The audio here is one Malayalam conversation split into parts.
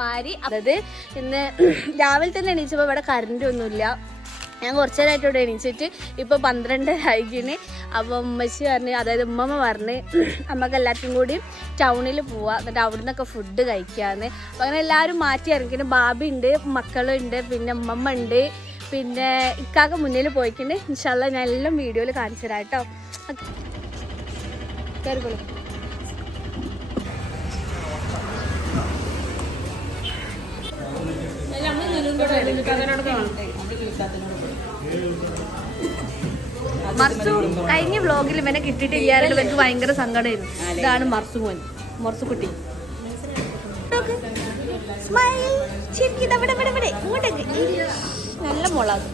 മാരി. അതായത് ഇന്ന് രാവിലെ തന്നെ എണീച്ചപ്പോൾ ഇവിടെ കറണ്ട് ഒന്നുമില്ല. ഞാൻ കുറച്ച് നേരമായിട്ട് ഇവിടെ എണീച്ചിട്ട് ഇപ്പോൾ 12 ആയിക്കിന്. അപ്പോൾ ഉമ്മച്ചി പറഞ്ഞ്, അതായത് ഉമ്മമ്മ പറഞ്ഞ് നമുക്ക് എല്ലാവർക്കും കൂടി ടൗണിൽ പോവാം, എന്നിട്ട് അവിടെ നിന്നൊക്കെ ഫുഡ് കഴിക്കാമെന്ന്. അപ്പോൾ അങ്ങനെ എല്ലാവരും മാറ്റി ഇറങ്ങിയിട്ട് ബാബി ഉണ്ട്, മക്കളുണ്ട്, പിന്നെ ഉമ്മമ്മ ഉണ്ട്, പിന്നെ ഇക്കാക്ക മുന്നിൽ പോയിട്ടുണ്ട്. ഇൻഷാ അല്ലാ ഞാൻ എല്ലാം വീഡിയോയിൽ കാണിച്ചു തരാം കേട്ടോ. കയറിക്കോളൂ. മർസു കഴിഞ്ഞ വ്ലോഗിൽ ഇവനെ കിട്ടിയിട്ടില്ലാറുണ്ട്. എനിക്ക് ഭയങ്കര സങ്കടമായിരുന്നു. ഇതാണ് മർസു മോൻ, മർസുക്കുട്ടി. നല്ല മുളക്.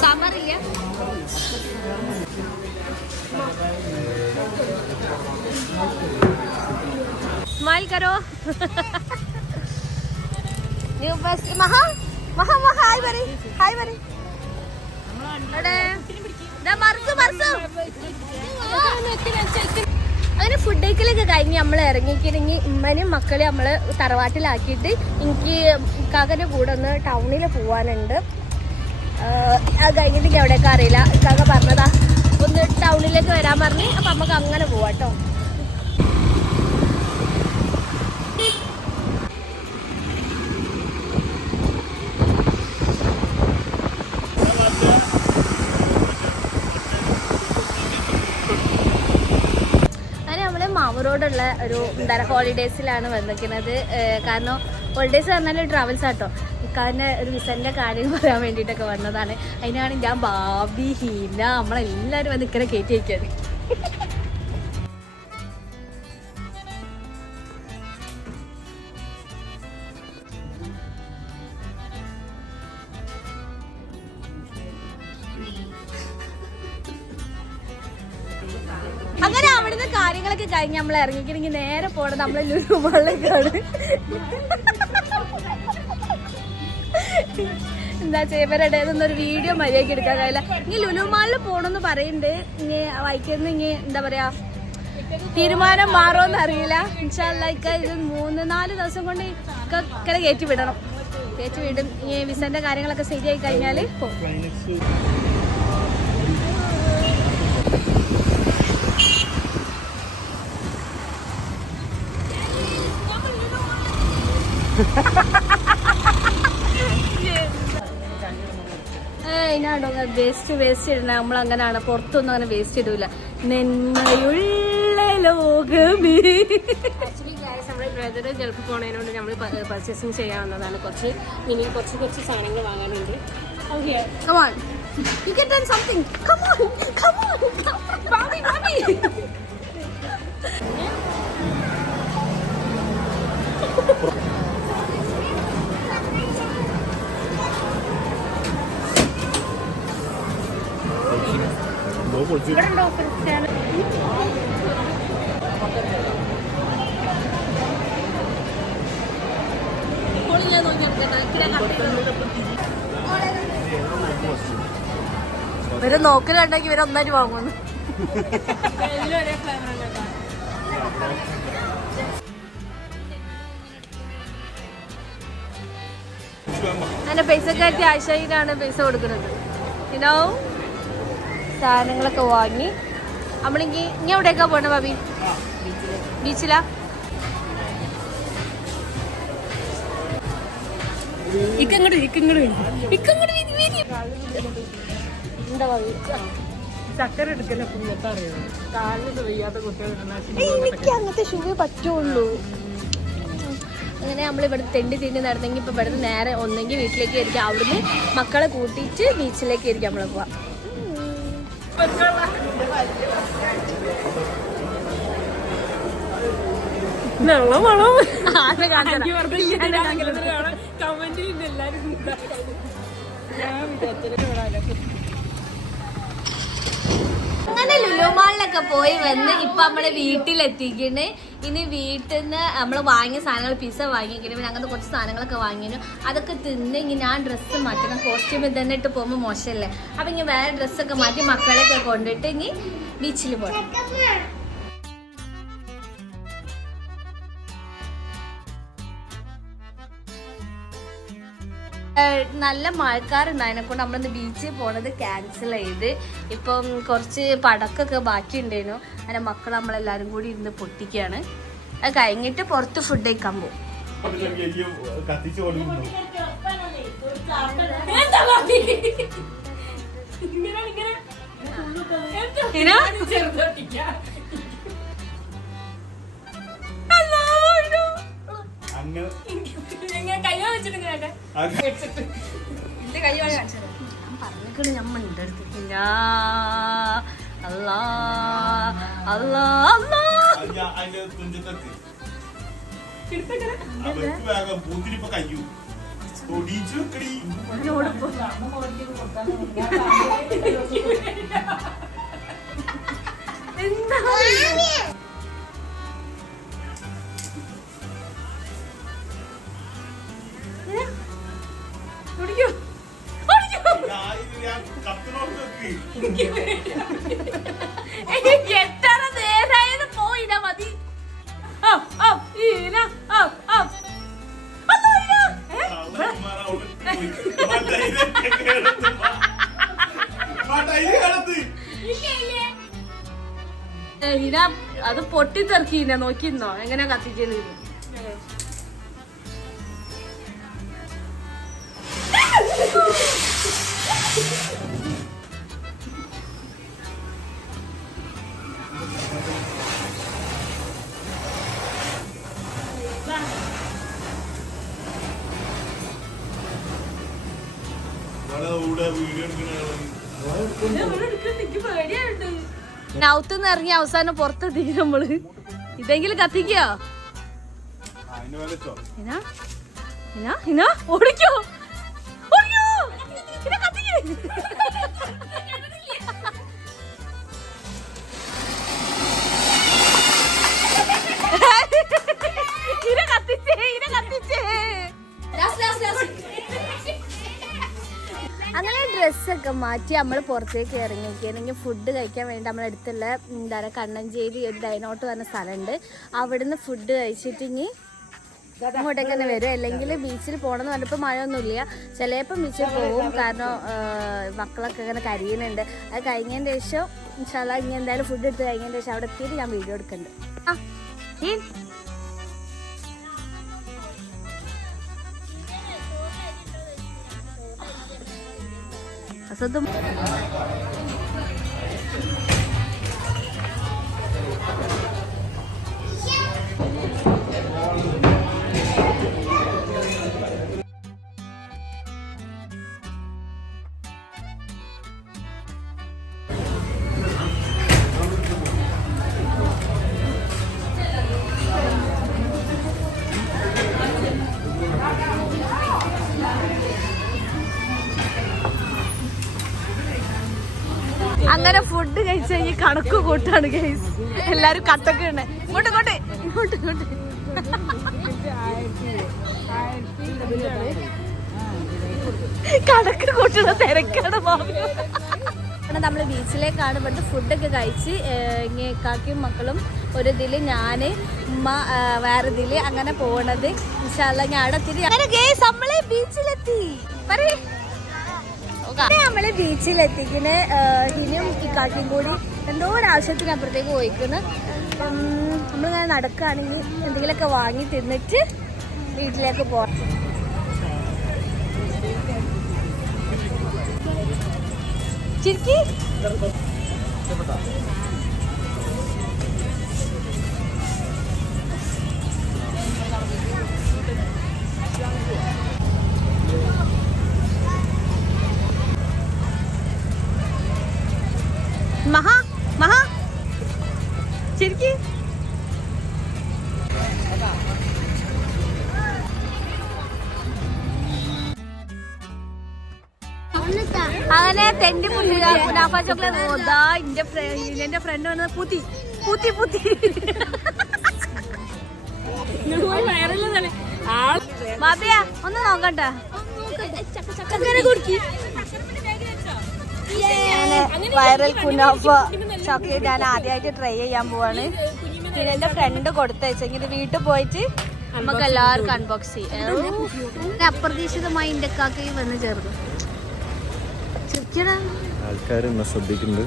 സാമ്പാറില്ല, സ്മൈൽ കരോ. മഹാ മഹാ മഹാ ഹായ് പറയ്, ഹായ് പറയ്. അങ്ങനെ ഫുഡ് കഴിക്കലൊക്കെ കഴിഞ്ഞ് നമ്മൾ ഇറങ്ങിക്കിറങ്ങി ഉമ്മനെയും മക്കളെയും നമ്മൾ തറവാട്ടിലാക്കിയിട്ട് എനിക്ക് ഇക്കാക്കൻ്റെ കൂടെ ഒന്ന് ടൗണിൽ പോകാനുണ്ട്. അത് കഴിഞ്ഞിട്ട് എനിക്ക് എവിടേക്ക് അറിയില്ല. ഇക്കാക്ക പറഞ്ഞതാ ഒന്ന് ടൗണിലേക്ക് വരാൻ പറഞ്ഞ്. അപ്പം നമുക്ക് അങ്ങനെ പോവാം കേട്ടോ. മാവൂരോടുള്ള ഒരു ഹോളിഡേയ്സിലാണ് വന്നിരിക്കുന്നത്. കാരണം ഹോളിഡേയ്സ് പറഞ്ഞാൽ ട്രാവൽസ് ആട്ടോ. കാരണം ഒരു വിസൻ്റെ കാര്യം പറയാൻ വേണ്ടിയിട്ടൊക്കെ വന്നതാണ്. അതിനാണ് ഞാൻ ബാബി, ഹീന, നമ്മളെല്ലാവരും വന്ന് ഇക്കരെ കയറ്റി വയ്ക്കാറ്. അങ്ങനെ അവിടുന്ന് കാര്യങ്ങളൊക്കെ കഴിഞ്ഞ് നമ്മൾ ഇറങ്ങിക്കണെങ്കിൽ നേരെ പോണത് നമ്മളെ ലുലു മാളിലേക്കാണ്. എന്താ ചെയ്യവരുടെ ഇതൊന്നൊരു വീഡിയോ മര്യാദയ്ക്ക് എടുക്കാൻ കഴിയില്ല. ഇനി ലുലു മാളിൽ പോകണമെന്ന് പറയുന്നുണ്ട്. ഇനി വൈക്കുന്ന ഇനി എന്താ പറയാ തീരുമാനം മാറുമെന്ന് അറിയില്ല. ഇൻഷാ അല്ലാ ഇത് 3-4 ദിവസം കൊണ്ട് ഇക്കരെ കയറ്റി വിടണം. കയറ്റി വിടും. ഈ വിസന്റെ കാര്യങ്ങളൊക്കെ ശരിയായി കഴിഞ്ഞാൽ പോകും. അതിനാണോ വേസ്റ്റ് ഇടണ? നമ്മളങ്ങനെയാണ്, പുറത്തൊന്നും അങ്ങനെ വേസ്റ്റ് ഇടൂല. നെന്മയുള്ള ലോകമേ. ആക്ച്വലി ഗൈസ് നമ്മുടെ ബ്രദർ ഗൾഫിൽ പോണതിനോട് നമ്മൾ പർച്ചേസിങ് ചെയ്യാവുന്നതാണ്. കുറച്ച് സാധനങ്ങൾ വാങ്ങാനുണ്ട്. Come on, you can do something. Come on, Bobby. ഇവരെ നോക്കലുണ്ടെങ്കിൽ ഇവരെ ഒന്നായിട്ട് വാങ്ങുന്നു. അങ്ങനെ പൈസക്കാരി ആശയിലാണ് പൈസ കൊടുക്കുന്നത്. ഇനോ സാധനങ്ങളൊക്കെ വാങ്ങി നമ്മളിങ്ങി ഇനി എവിടെയൊക്കെ പോണ ഭാബി? ബീച്ചിലാ? എന്താ ഭാബി ചക്കര എടുക്കല എനിക്ക് അങ്ങനത്തെ ഷൂ പറ്റുള്ളൂ. അങ്ങനെ നമ്മളിവിടെ തെണ്ടി നടന്നെങ്കിൽ ഇപ്പം ഇവിടുന്ന് നേരെ ഒന്നെങ്കിൽ വീട്ടിലേക്ക് ആയിരിക്കും, അവിടുന്ന് മക്കളെ കൂട്ടിയിട്ട് ബീച്ചിലേക്ക് ആയിരിക്കും നമ്മൾ പോവാം. കമന്റിൽ എല്ലാരും അങ്ങനെ ലുലുമാളിലൊക്കെ പോയി വന്ന് ഇപ്പൊ നമ്മള് വീട്ടിലെത്തിക്കണ്. ഇനി വീട്ടിൽ നിന്ന് നമ്മൾ വാങ്ങിയ സാധനങ്ങൾ പിസ്സ വാങ്ങിക്കണം, പിന്നെ അങ്ങനത്തെ കുറച്ച് സാധനങ്ങളൊക്കെ വാങ്ങിനു. അതൊക്കെ തിന്ന് ഇനി ഞാൻ ഡ്രസ്സ് മാറ്റണം. കോസ്റ്റ്യൂം തന്നെ ഇട്ട് പോകുമ്പോൾ മോശമല്ലേ. അപ്പൊ ഇനി വേറെ ഡ്രസ്സൊക്കെ മാറ്റി മക്കളെയൊക്കെ കൊണ്ടിട്ട് ഇനി ബീച്ചിൽ പോകണം. നല്ല മഴക്കാറുണ്ടായതിനെ കൊണ്ട് നമ്മളിന്ന് ബീച്ചിൽ പോണത് ക്യാൻസൽ ചെയ്ത്. ഇപ്പം കുറച്ച് പടക്കൊക്കെ ബാക്കി ഉണ്ടായിരുന്നു. അങ്ങനെ മക്കൾ നമ്മളെല്ലാരും കൂടി ഇരുന്ന് പൊട്ടിക്കുകയാണ്. അത് കഴിഞ്ഞിട്ട് പുറത്ത് ഫുഡ് കഴിക്കാൻ പോകും. പറഞ്ഞിട്ട് ഞമ്മ അടുത്തിട്ടില്ല. അല്ലാ അല്ലാ അല്ലാ എന്താ എത്ര നേരായത് പോയില്ല മതി. അത് പൊട്ടിത്തെറക്കില്ല. നോക്കിയിരുന്നോ എങ്ങനെയാ കത്തിക്കല്? നൗത്തുനിന്ന് ഇറങ്ങി അവസാനം പുറത്തെത്തി നമ്മള്. ഇതെങ്കിലും കത്തിക്കോ? ഓടിക്കോ അങ്ങനെ ഡ്രസ്സൊക്കെ മാറ്റി നമ്മൾ പുറത്തേക്ക് ഇറങ്ങിയിരിക്കുകയാണെങ്കിൽ ഫുഡ് കഴിക്കാൻ വേണ്ടി നമ്മുടെ അടുത്തുള്ള എന്താ പറയുക കണ്ണഞ്ചേരി ഒരു ഡൈനോട്ട് പറഞ്ഞ സ്ഥലമുണ്ട്. അവിടുന്ന് ഫുഡ് കഴിച്ചിട്ട് ഇനി അങ്ങോട്ടേക്ക് തന്നെ വരും. അല്ലെങ്കിൽ ബീച്ചിൽ പോകണമെന്ന് പറഞ്ഞപ്പോൾ മഴയൊന്നുമില്ല. ചിലപ്പം ബീച്ചിൽ പോകും, കാരണം മക്കളൊക്കെ ഇങ്ങനെ കരയുന്നുണ്ട്. അത് കഴിഞ്ഞതിന് ശേഷം ഇൻഷാല്ലാ ഇനി എന്തായാലും ഫുഡ് എടുത്ത് കഴിഞ്ഞതിന് ശേഷം അവിടെ എത്തിയിട്ട് ഞാൻ വീഡിയോ എടുക്കുന്നുണ്ട്. അസത്തും അങ്ങനെ ഫുഡ് കഴിച്ച് കഴിഞ്ഞ് കണക്ക് കൂട്ടാണ് ഗൈസ്. എല്ലാരും കട്ടൊക്കെ ഉണ്ട്. ഇങ്ങോട്ട് ഇങ്ങോട്ട് ഇങ്ങോട്ട് ഇങ്ങോട്ട് കണക്ക് കൂട്ടുന്ന തിരക്കാണ് മാമി. നമ്മള് ബീച്ചിലേക്കാണ് ഇവിടുത്തെ ഫുഡൊക്കെ കഴിച്ച് കാക്കിയും മക്കളും ഒരു ഇതില് ഞാന് ഉമ്മ വേറെ ഇതില് അങ്ങനെ പോണത്. ഇൻഷാല്ലാ ഞാൻ അവിടെ എത്തി. അങ്ങനെ ഗൈസ് നമ്മള് ബീച്ചിലെത്തി. പറയേ നമ്മള് ബീച്ചിലെത്തിക്കുന്ന ഇനിയും ഈ കാട്ടിയും കൂടി എന്തോ ഒരാവശ്യത്തിന് അപ്പുറത്തേക്ക് പോയിക്കുന്നു. നമ്മളിങ്ങനെ നടക്കുകയാണെങ്കിൽ എന്തെങ്കിലുമൊക്കെ വാങ്ങി തിന്നിട്ട് വീട്ടിലേക്ക് പോകാം. ചിരിക്കി മഹാ മഹാ ചിരിക്കി അങ്ങനെ തെണ്ടി കുനാഫ ചോക്ലേറ്റ് എന്റെ ഫ്രണ്ട് വന്നത് പുതി പുതി പുതി ബാബിയ ഒന്ന് നോക്കട്ടെ വൈറൽ കുനാഫ ചോക്ലേറ്റ് ഞാൻ ആദ്യമായിട്ട് ട്രൈ ചെയ്യാൻ പോവാണ്. പിന്നെ എന്റെ ഫ്രണ്ട് കൊടുത്തയച്ചെങ്കിൽ ഇത് വീട്ടിൽ പോയിട്ട് നമുക്ക് എല്ലാവർക്കും അൺബോക്സ് ചെയ്യാം. അപ്രതീക്ഷിതമായി എന്റെ കാക്കയും വന്ന് ചേർന്നു. ആൾക്കാർ എന്നെ ശ്രദ്ധിക്കുന്നത്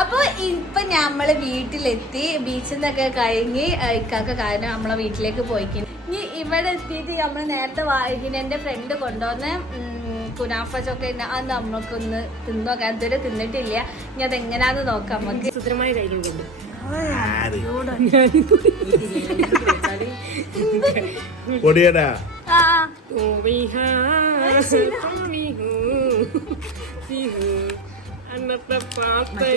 അപ്പൊ ഇപ്പൊ നമ്മള് വീട്ടിലെത്തി. ബീച്ചിൽ നിന്നൊക്കെ കഴിഞ്ഞ് ഇക്കാക്ക കാരണം നമ്മളെ വീട്ടിലേക്ക് പോയിക്കുന്നു. ഇനി ഇവിടെ എത്തിയിട്ട് നമ്മള് നേരത്തെ വായിക്കുന്ന എന്റെ ഫ്രണ്ട് കൊണ്ടുവന്ന് കുനാഫ ചോക്ലേറ്റ് അത് നമ്മൾക്കൊന്ന് തിന്നോക്കാം. ഇതുവരെ തിന്നിട്ടില്ല. ഇനി അതെങ്ങനാന്ന് നോക്കാം നമുക്ക്. സുന്ദരമായ കൈകൾ കൊണ്ട് പൊടിയടാ അന്നത്തെ പാത്തേ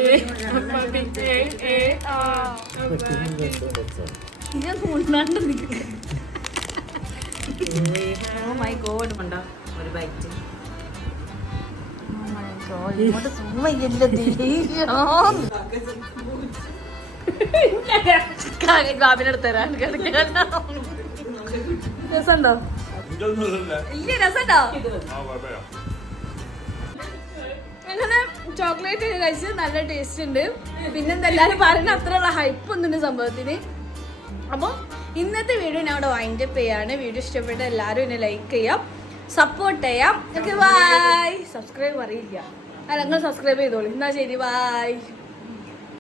ബാബിനടുത്ത് തരാൻ രസമുണ്ടോ? ഇല്ല രസമുണ്ടോ? അങ്ങനെ ചോക്ലേറ്റ് കഴിച്ച് നല്ല ടേസ്റ്റ് ഉണ്ട്. പിന്നെന്താ എല്ലാവരും പറയുന്ന അത്രയുള്ള ഹൈപ്പ് ഒന്നുണ്ട് സംഭവത്തിന്. അപ്പോൾ ഇന്നത്തെ വീഡിയോ ഞാൻ അവിടെ വൈൻഡപ്പ് ചെയ്യാണ്. വീഡിയോ ഇഷ്ടപ്പെട്ട എല്ലാവരും എന്നെ ലൈക്ക് ചെയ്യാം, സപ്പോർട്ട് ചെയ്യാം. Okay bye. സബ്സ്ക്രൈബ് അറിയില്ല, അല്ല നിങ്ങൾ സബ്സ്ക്രൈബ് ചെയ്തോളൂ. എന്നാൽ ശരി, ബൈ.